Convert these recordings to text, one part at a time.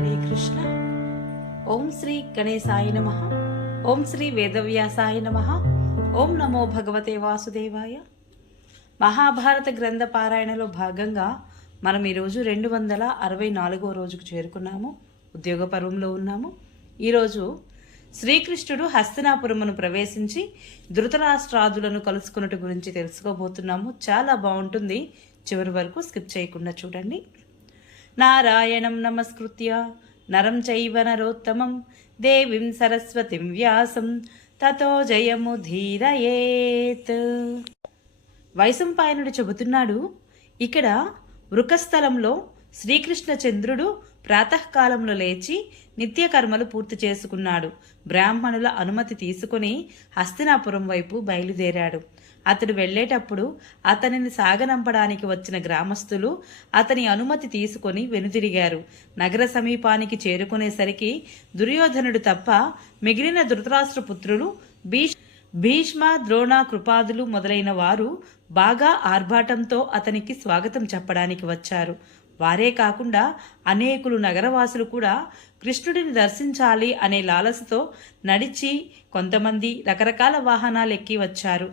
హరే కృష్ణ. ఓం శ్రీ గణేశాయ నమ. ఓం శ్రీ వేదవ్యాసాయ నమ. ఓం నమో భగవతే వాసుదేవాయ. మహాభారత గ్రంథ పారాయణలో భాగంగా మనం ఈరోజు రెండు వందల అరవై నాలుగో రోజుకు చేరుకున్నాము. ఉద్యోగ పర్వంలో ఉన్నాము ఈరోజు శ్రీకృష్ణుడు హస్తినాపురమును ప్రవేశించి ధృతరాష్ట్రాదులను కలుసుకున్నట్టు గురించి తెలుసుకోబోతున్నాము. చాలా బాగుంటుంది. చివరి వరకు స్కిప్ చేయకుండా చూడండి. నారాయణం నమస్కృత్య. నరం చైవ నరోత్తమం. దేవీం సరస్వతిం వ్యాసం. తతో జయము ధీరయేత్. వైశంపాయనుడు చెబుతున్నాడు ఇక్కడ వృకస్థలంలో శ్రీకృష్ణ చంద్రుడు ప్రాతకాలంలో లేచి నిత్యకర్మలు పూర్తి చేసుకున్నాడు. బ్రాహ్మణుల అనుమతి తీసుకుని హస్తినాపురం వైపు బయలుదేరాడు. అతడు వెళ్ళేటప్పుడు అతనిని సాగనంపడానికి వచ్చిన గ్రామస్తులు అతని అనుమతి తీసుకొని వెనుదిరిగారు. నగర సమీపానికి చేరుకునేసరికి దుర్యోధనుడు తప్ప మిగిలిన ధృతరాష్ట్ర పుత్రులు భీష్ భీష్మ ద్రోణ కృపాదులు మొదలైన వారు బాగా ఆర్భాటంతో అతనికి స్వాగతం చెప్పడానికి వచ్చారు. వారే కాకుండా అనేకులు నగరవాసులు కూడా కృష్ణుడిని దర్శించాలి అనే లాలసతో నడిచి కొంతమంది రకరకాల వాహనాలు ఎక్కి వచ్చారు.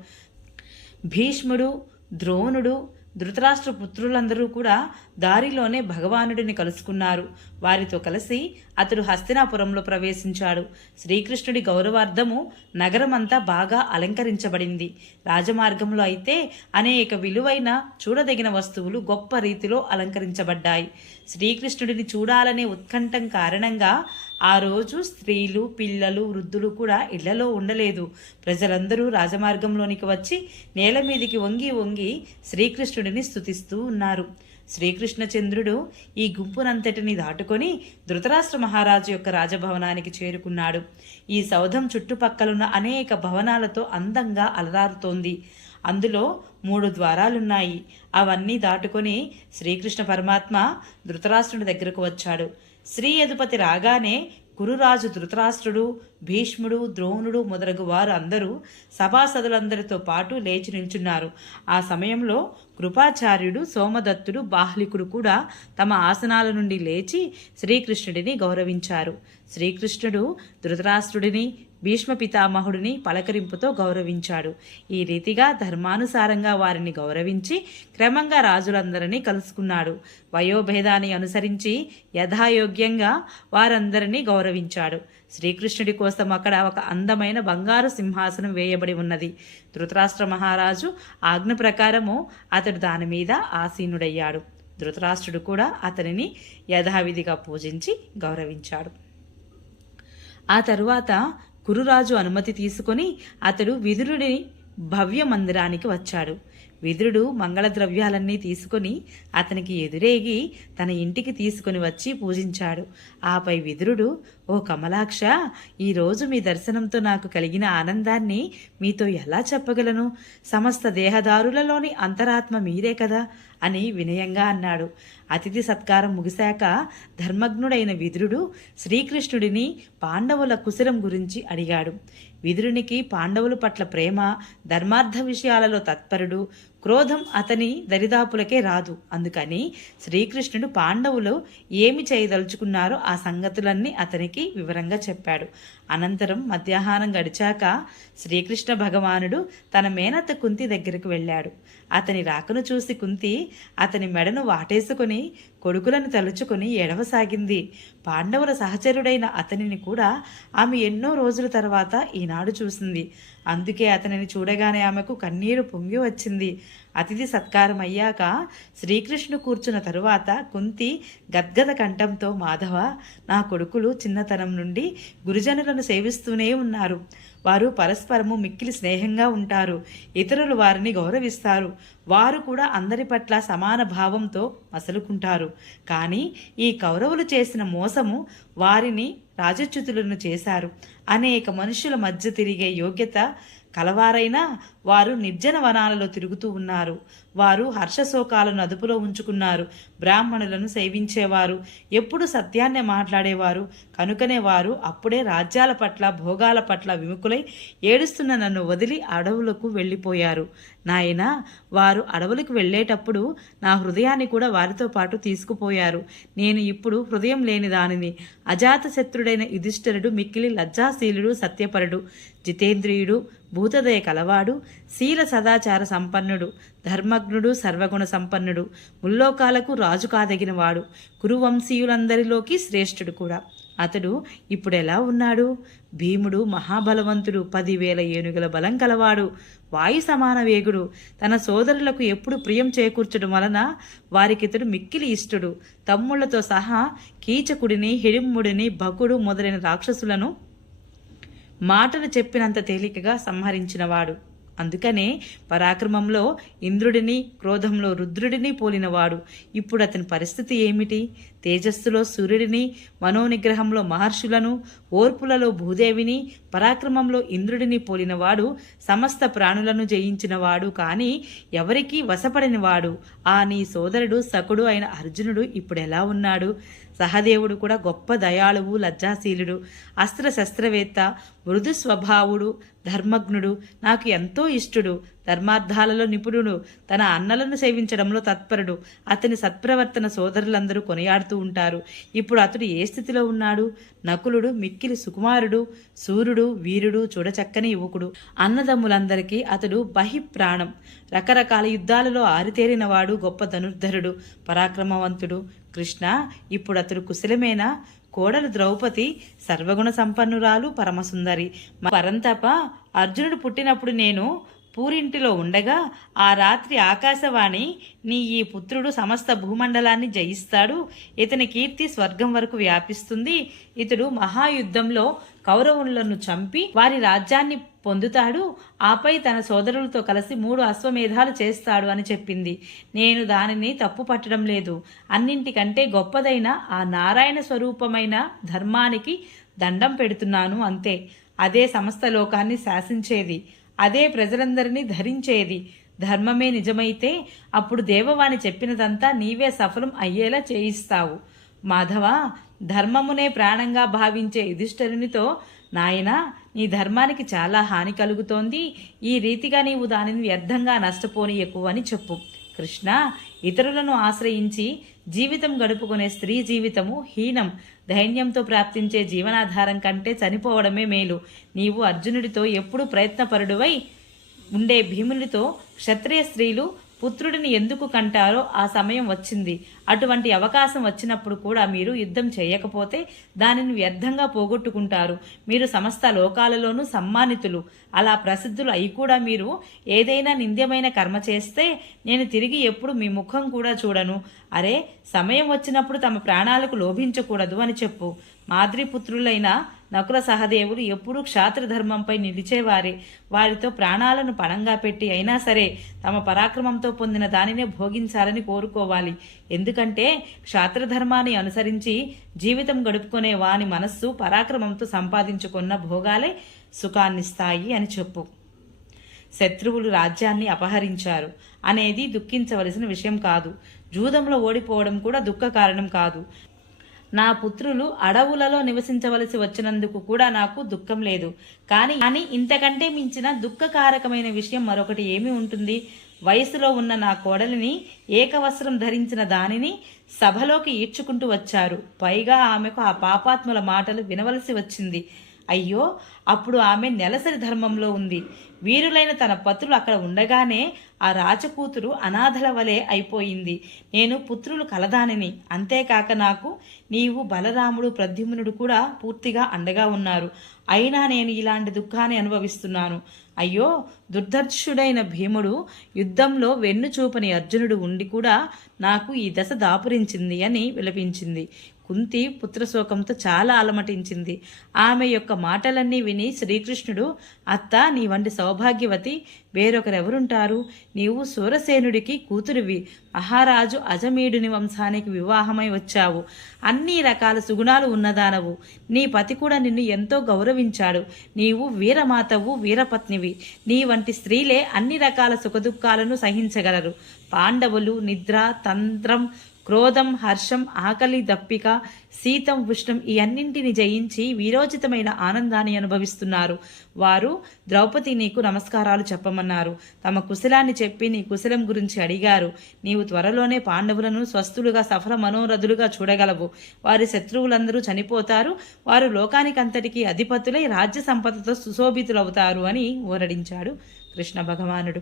భీష్ముడు ద్రోణుడు ధృతరాష్ట్ర పుత్రులందరూ కూడా దారిలోనే భగవానుడిని కలుసుకున్నారు. వారితో కలిసి అతడు హస్తినాపురంలో ప్రవేశించాడు. శ్రీకృష్ణుడి గౌరవార్థము నగరమంతా బాగా అలంకరించబడింది. రాజమార్గంలో అయితే అనేక విలువైన చూడదగిన వస్తువులు గొప్ప రీతిలో అలంకరించబడ్డాయి. శ్రీకృష్ణుడిని చూడాలనే ఉత్కంఠం కారణంగా ఆ రోజు స్త్రీలు పిల్లలు వృద్ధులు కూడా ఇళ్ళలో ఉండలేదు. ప్రజలందరూ రాజమార్గంలోనికి వచ్చి నేల మీదికి వంగి వంగి శ్రీకృష్ణుడిని స్తుతిస్తూ ఉన్నారు. శ్రీకృష్ణచంద్రుడు ఈ గుంపునంతటిని దాటుకొని ధృతరాష్ట్ర మహారాజు యొక్క రాజభవనానికి చేరుకున్నాడు. ఈ సౌధం చుట్టుపక్కలున్న అనేక భవనాలతో అందంగా అలరారుతోంది. అందులో మూడు ద్వారాలున్నాయి. అవన్నీ దాటుకొని శ్రీకృష్ణ పరమాత్మ ధృతరాష్ట్రుని దగ్గరకు వచ్చాడు. శ్రీ యదుపతి రాగానే కురురాజు ధృతరాష్ట్రుడు భీష్ముడు ద్రోణుడు మొదలగు వారు అందరూ సభాసదులందరితో పాటు లేచి నిల్చున్నారు. ఆ సమయంలో కృపాచార్యుడు సోమదత్తుడు బాహ్లికుడు కూడా తమ ఆసనాల నుండి లేచి శ్రీకృష్ణుడిని గౌరవించారు. శ్రీకృష్ణుడు ధృతరాష్ట్రుడిని భీష్మ పితామహుడిని పలకరింపుతో గౌరవించాడు. ఈ రీతిగా ధర్మానుసారంగా వారిని గౌరవించి క్రమంగా రాజులందరినీ కలుసుకున్నాడు. వయోభేదాన్ని అనుసరించి యథాయోగ్యంగా వారందరినీ గౌరవించాడు. శ్రీకృష్ణుడి కోసం అక్కడ ఒక అందమైన బంగారు సింహాసనం వేయబడి ఉన్నది. ధృతరాష్ట్ర మహారాజు ఆజ్ఞ ప్రకారము అతడు దాని మీద ఆసీనుడయ్యాడు. ధృతరాష్ట్రుడు కూడా అతనిని యథావిధిగా పూజించి గౌరవించాడు. ఆ తరువాత కురురాజు అనుమతి తీసుకొని అతడు విదురుడి భవ్య మందిరానికి వచ్చాడు. విదురుడు మంగళ ద్రవ్యాలన్నీ తీసుకొని అతనికి ఎదురేగి తన ఇంటికి తీసుకుని వచ్చి పూజించాడు. ఆపై విదురుడు ఓ కమలాక్ష ఈరోజు మీ దర్శనంతో నాకు కలిగిన ఆనందాన్ని మీతో ఎలా చెప్పగలను? సమస్త దేహదారులలోని అంతరాత్మ మీరే కదా? అని వినయంగా అన్నాడు. అతిథి సత్కారం ముగిశాక ధర్మజ్ఞుడైన విదురుడు శ్రీకృష్ణుడిని పాండవుల కుశలం గురించి అడిగాడు. విదురునికి పాండవుల పట్ల ప్రేమ ధర్మార్థ విషయాలలో తత్పరుడు క్రోధం అతని దరిదాపులకే రాదు. అందుకని శ్రీకృష్ణుడు పాండవులు ఏమి చేయదలుచుకున్నారో ఆ సంగతులన్నీ అతనికి వివరంగా చెప్పాడు. అనంతరం మధ్యాహ్నం గడిచాక శ్రీకృష్ణ భగవానుడు తన మేనత్త కుంతి దగ్గరకు వెళ్ళాడు. అతని రాకను చూసి కుంతి అతని మెడను వాటేసుకుని కొడుకులను తలుచుకుని ఎడవసాగింది పాండవుల సహచరుడైన అతనిని కూడా ఆమె ఎన్నో రోజుల తర్వాత ఈనాడు చూసింది. అందుకే అతనిని చూడగానే ఆమెకు కన్నీరు పొంగి వచ్చింది. అతిథి సత్కారం అయ్యాక శ్రీకృష్ణుడు కూర్చున్న తరువాత కుంతి గద్గద కంఠంతో మాధవ నా కొడుకులు చిన్నతనం నుండి గురుజనులను సేవిస్తూనే ఉన్నారు. వారు పరస్పరము మిక్కిలి స్నేహంగా ఉంటారు. ఇతరులు వారిని గౌరవిస్తారు. వారు కూడా అందరి పట్ల సమాన భావంతో మసలుకుంటారు. కానీ ఈ కౌరవులు చేసిన మోసము వారిని రాజచ్యుతులను చేశారు. అనేక మనుషుల మధ్య తిరిగే యోగ్యత కలవారైనా వారు నిర్జన వనాలలో తిరుగుతూ ఉన్నారు. వారు హర్షశోకాలను అదుపులో ఉంచుకున్నారు. బ్రాహ్మణులను సేవించేవారు. ఎప్పుడు సత్యాన్నే మాట్లాడేవారు. కనుకనే వారు అప్పుడే రాజ్యాల పట్ల భోగాల పట్ల విముఖులై ఏడుస్తున్న నన్ను వదిలి అడవులకు వెళ్ళిపోయారు. నాయనా వారు అడవులకు వెళ్ళేటప్పుడు నా హృదయాన్ని కూడా వారితో పాటు తీసుకుపోయారు. నేను ఇప్పుడు హృదయం లేని దానిని అజాతశత్రుడైన యుధిష్ఠరుడు మిక్కిలి లజ్జా సదాశీలుడు సత్యపరుడు జితేంద్రియుడు భూతదయ కలవాడు శీల సదాచార సంపన్నుడు ధర్మజ్ఞుడు సర్వగుణ సంపన్నుడు ముల్లోకాలకు రాజు కాదగినవాడు కురువంశీయులందరిలోకి శ్రేష్ఠుడు కూడా. అతడు ఇప్పుడెలా ఉన్నాడు? భీముడు మహాబలవంతుడు పదివేల ఏనుగుల బలం కలవాడు వాయు సమాన వేగుడు తన సోదరులకు ఎప్పుడు ప్రియం చేకూర్చడం వలన వారికితడు మిక్కిలి ఇష్టుడు. తమ్ముళ్ళతో సహా కీచకుడిని హిడింముడిని భకుడు మొదలైన రాక్షసులను మాటను చెప్పినంత తేలికగా సంహరించినవాడు. అందుకనే పరాక్రమంలో ఇంద్రుడిని క్రోధంలో రుద్రుడిని పోలినవాడు. ఇప్పుడు అతని పరిస్థితి ఏమిటి? తేజస్సులో సూర్యుడిని మనోనిగ్రహంలో మహర్షులను ఓర్పులలో భూదేవిని పరాక్రమంలో ఇంద్రుడిని పోలినవాడు సమస్త ప్రాణులను జయించినవాడు కానీ ఎవరికీ వశపడినవాడు. ఆ నీ సోదరుడు సకుడు అయిన అర్జునుడు ఇప్పుడు ఎలా ఉన్నాడు? సహదేవుడు కూడా గొప్ప దయాళువు లజ్జాశీలుడు అస్త్ర శస్త్రవేత్త మృదు స్వభావుడు ధర్మజ్ఞుడు నాకు ఎంతో ఇష్టుడు. ధర్మార్థాలలో నిపుణుడు తన అన్నలను సేవించడంలో తత్పరుడు. అతని సత్ప్రవర్తన సోదరులందరూ కొనియాడుతూ ఉంటారు. ఇప్పుడు అతడు ఏ స్థితిలో ఉన్నాడు? నకులుడు మిక్కిలి సుకుమారుడు సూర్యుడు వీరుడు చూడచక్కని యువకుడు. అన్నదమ్ములందరికీ అతడు బహిప్రాణం. రకరకాల యుద్ధాలలో ఆరితేరినవాడు గొప్ప ధనుర్ధరుడు పరాక్రమవంతుడు. కృష్ణ ఇప్పుడు అతడు కుశలమేనా? కోడలు ద్రౌపది సర్వగుణ సంపన్నురాలు పరమసుందరి. పరంతప అర్జునుడు పుట్టినప్పుడు నేను పూరింటిలో ఉండగా ఆ రాత్రి ఆకాశవాణి నీ ఈ పుత్రుడు సమస్త భూమండలాన్ని జయిస్తాడు. ఇతని కీర్తి స్వర్గం వరకు వ్యాపిస్తుంది. ఇతడు మహాయుద్ధంలో కౌరవులను చంపి వారి రాజ్యాన్ని పొందుతాడు. ఆపై తన సోదరులతో కలిసి మూడు అశ్వమేధాలు చేస్తాడు అని చెప్పింది. నేను దానిని తప్పు పట్టడం లేదు. అన్నింటికంటే గొప్పదైన ఆ నారాయణ స్వరూపమైన ధర్మానికి దండం పెడుతున్నాను అంతే. అదే సమస్త లోకాన్ని శాసించేది. అదే ప్రజలందరినీ ధరించేది. ధర్మమే నిజమైతే అప్పుడు దేవవాణి చెప్పినదంతా నీవే సఫలం అయ్యేలా చేయిస్తావు. మాధవ ధర్మమునే ప్రాణంగా భావించే యుధిష్ఠరునితో నాయనా నీ ధర్మానికి చాలా హాని కలుగుతోంది. ఈ రీతిగా నీవు దానిని వ్యర్థంగా నష్టపోనీయకు అని చెప్పు. కృష్ణ ఇతరులను ఆశ్రయించి జీవితం గడుపుకునే స్త్రీ జీవితము హీనం. ధైన్యంతో ప్రాప్తించే జీవనాధారం కంటే చనిపోవడమే మేలు. నీవు అర్జునుడితో ఎప్పుడు ప్రయత్నపరుడువై ఉండే భీమునితో క్షత్రియ స్త్రీలు పుత్రుడిని ఎందుకు కంటారో ఆ సమయం వచ్చింది. అటువంటి అవకాశం వచ్చినప్పుడు కూడా మీరు యుద్ధం చేయకపోతే దానిని వ్యర్థంగా పోగొట్టుకుంటారు. మీరు సమస్త లోకాలలోనూ సమ్మానితులు. అలా ప్రసిద్ధులు అయి కూడా మీరు ఏదైనా నింద్యమైన కర్మ చేస్తే నేను తిరిగి ఎప్పుడు మీ ముఖం కూడా చూడను. అరే సమయం వచ్చినప్పుడు తమ ప్రాణాలకు లోభించకూడదు అని చెప్పు. మాద్రిపుత్రులైన నకుల సహదేవులు ఎప్పుడూ క్షాత్రధర్మంపై నిలిచేవారే. వారితో ప్రాణాలను పణంగా పెట్టి అయినా సరే తమ పరాక్రమంతో పొందిన దానినే భోగించాలని కోరుకోవాలి. ఎందుకంటే క్షాత్రధర్మాన్ని అనుసరించి జీవితం గడుపుకునే వాని మనస్సు పరాక్రమంతో సంపాదించుకున్న భోగాలే సుఖాన్నిస్తాయి అని చెప్పు. శత్రువులు రాజ్యాన్ని అపహరించారు. అనేది దుఃఖించవలసిన విషయం కాదు. జూదంలో ఓడిపోవడం కూడా దుఃఖ కారణం కాదు. నా పుత్రులు అడవులలో నివసించవలసి వచ్చినందుకు కూడా నాకు దుఃఖం లేదు. కానీ కానీ ఇంతకంటే మించిన దుఃఖకారకమైన విషయం మరొకటి ఏమి ఉంటుంది? వయసులో ఉన్న నా కోడలిని ఏకవస్త్రం ధరించిన దానిని సభలోకి ఈడ్చుకుంటూ వచ్చారు. పైగా ఆమెకు ఆ పాపాత్ముల మాటలు వినవలసి వచ్చింది. అయ్యో అప్పుడు ఆమె నెలసరి ధర్మంలో ఉంది. వీరులైన తన పతులు అక్కడ ఉండగానే ఆ రాజకూతురు అనాథల వలె అయిపోయింది. నేను పుత్రులు కలదానిని. అంతేకాక నాకు నీవు బలరాముడు ప్రద్యుమ్నుడు కూడా పూర్తిగా అండగా ఉన్నారు. అయినా నేను ఇలాంటి దుఃఖాన్ని అనుభవిస్తున్నాను. అయ్యో దుర్దర్శుడైన భీముడు యుద్ధంలో వెన్ను చూపని అర్జునుడు ఉండి కూడా నాకు ఈ దశ దాపురించింది అని విలపించింది. కుంతి పుత్రశోకంతో చాలా అలమటించింది. ఆమె యొక్క మాటలన్నీ విని శ్రీకృష్ణుడు అత్త నీ వంటి సౌభాగ్యవతి వేరొకరెవరుంటారు? నీవు సూరసేనుడికి కూతురివి. మహారాజు అజమీడుని వంశానికి వివాహమై వచ్చావు. అన్ని రకాల సుగుణాలు ఉన్నదానవు. నీ పతి కూడా నిన్ను ఎంతో గౌరవించాడు. నీవు వీరమాతవు వీరపత్నివి. నీ వంటి స్త్రీలే అన్ని రకాల సుఖదుఖాలను సహించగలరు. పాండవులు నిద్ర తంత్రం క్రోధం హర్షం ఆకలి దప్పిక శీతం ఉష్ణం ఈ అన్నింటిని జయించి వీరోచితమైన ఆనందాన్ని అనుభవిస్తున్నారు. వారు ద్రౌపది నీకు నమస్కారాలు చెప్పమన్నారు. తమ కుశలాన్ని చెప్పి నీ కుశలం గురించి అడిగారు. నీవు త్వరలోనే పాండవులను స్వస్థులుగా సఫల మనోరథులుగా చూడగలవు. వారి శత్రువులందరూ చనిపోతారు. వారు లోకానికంతటికీ అధిపతులై రాజ్య సంపదతో సుశోభితులవుతారు అని ఊరడించాడు కృష్ణ భగవానుడు.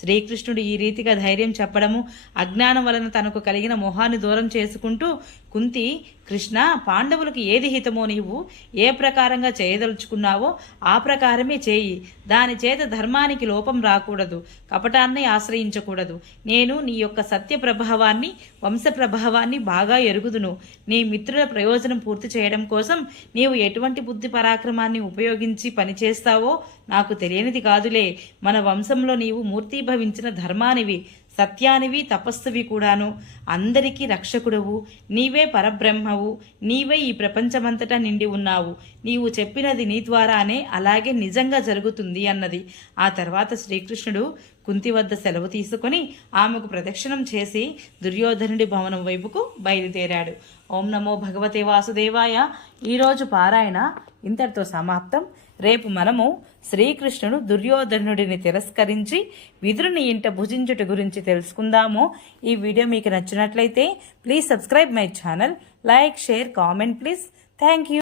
శ్రీకృష్ణుడు ఈ రీతిగా ధైర్యం చెప్పడము అజ్ఞానం వలన తనకు కలిగిన మొహాన్ని దూరం చేసుకుంటూ కుంతి కృష్ణ పాండవులకు ఏది హితమో నీవు ఏ ప్రకారంగా చేయదలుచుకున్నావో ఆ ప్రకారమే చేయి. దాని చేత ధర్మానికి లోపం రాకూడదు కపటాన్ని ఆశ్రయించకూడదు. నేను నీ యొక్క సత్య ప్రభావాన్ని వంశ ప్రభావాన్ని బాగా ఎరుగుదును. నీ మిత్రుల ప్రయోజనం పూర్తి చేయడం కోసం నీవు ఎటువంటి బుద్ధి పరాక్రమాన్ని ఉపయోగించి పనిచేస్తావో నాకు తెలియనిది కాదులే. మన వంశంలో నీవు మూర్తి ఆవిర్భవించిన ధర్మానివి సత్యానివి తపస్సువి కూడాను అందరికీ రక్షకుడవు. నీవే పరబ్రహ్మవు. నీవే ఈ ప్రపంచమంతటా నిండి ఉన్నావు. నీవు చెప్పినది నీ ద్వారానే అలాగే నిజంగా జరుగుతుంది అన్నది. ఆ తర్వాత శ్రీకృష్ణుడు కుంతి వద్ద సెలవు తీసుకొని ఆమెకు ప్రదక్షిణం చేసి దుర్యోధనుడి భవనం వైపుకు బయలుదేరాడు. ఓం నమో భగవతే వాసుదేవాయ. ఈరోజు పారాయణ ఇంతటితో సమాప్తం. రేపు మనము శ్రీకృష్ణుడు దుర్యోధనుడిని తిరస్కరించి విదురుని ఇంట భుజించుట గురించి తెలుసుకుందాము. ఈ వీడియో మీకు నచ్చినట్లయితే please subscribe my channel like share comment please. Thank you.